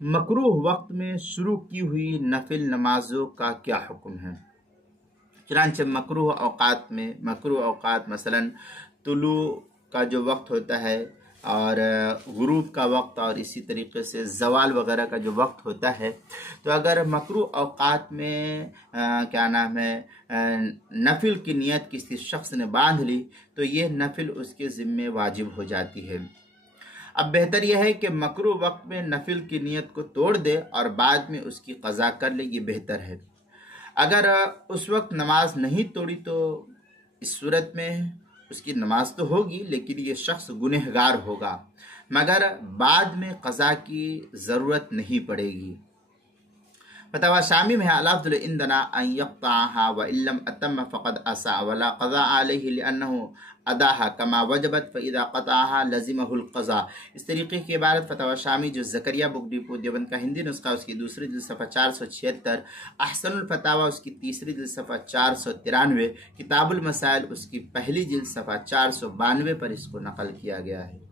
मकरूह वक्त में शुरू की हुई नफिल नमाजों का क्या हुक्म है। चुनांचे मकरूह औकात मसलन तुलू का जो वक्त होता है और गुरूब का वक्त और इसी तरीके से जवाल वगैरह का जो वक्त होता है, तो अगर मकरूह औकात में क्या नाम है नफिल की नियत किसी शख्स ने बांध ली तो ये नफिल उसके ज़िम्मे वाजिब हो जाती है। अब बेहतर यह है कि मकरूह वक्त में नफिल की नियत को तोड़ दे और बाद में उसकी कज़ा कर ले, ये बेहतर है। अगर उस वक्त नमाज नहीं तोड़ी तो इस सूरत में उसकी नमाज तो होगी लेकिन ये शख्स गुनहगार होगा, मगर बाद में कज़ा की ज़रूरत नहीं पड़ेगी। फतवा शामी में अल-अफ़्ज़ल इंदना अन यक़्तअहा व इल्लम अतम्म फ़क़द असा वला क़ज़ा अलैहि लिअन्नहु अदाहा कमा वजबत फ़इज़ा क़तअहा लज़िमहुल क़ज़ा। इस तरीके की इबारत फतवा शामी जो ज़करिया बुक डिपो देवबंद का हिंदी नुस्खा उसकी दूसरी जिल्द सफ़ा 476, अहसनुल फतावा उसकी तीसरी जिल्द सफ़ा 493, किताबुल मसाइल उसकी पहली जिल्द सफ़ा 492 पर इसको नकल किया गया है।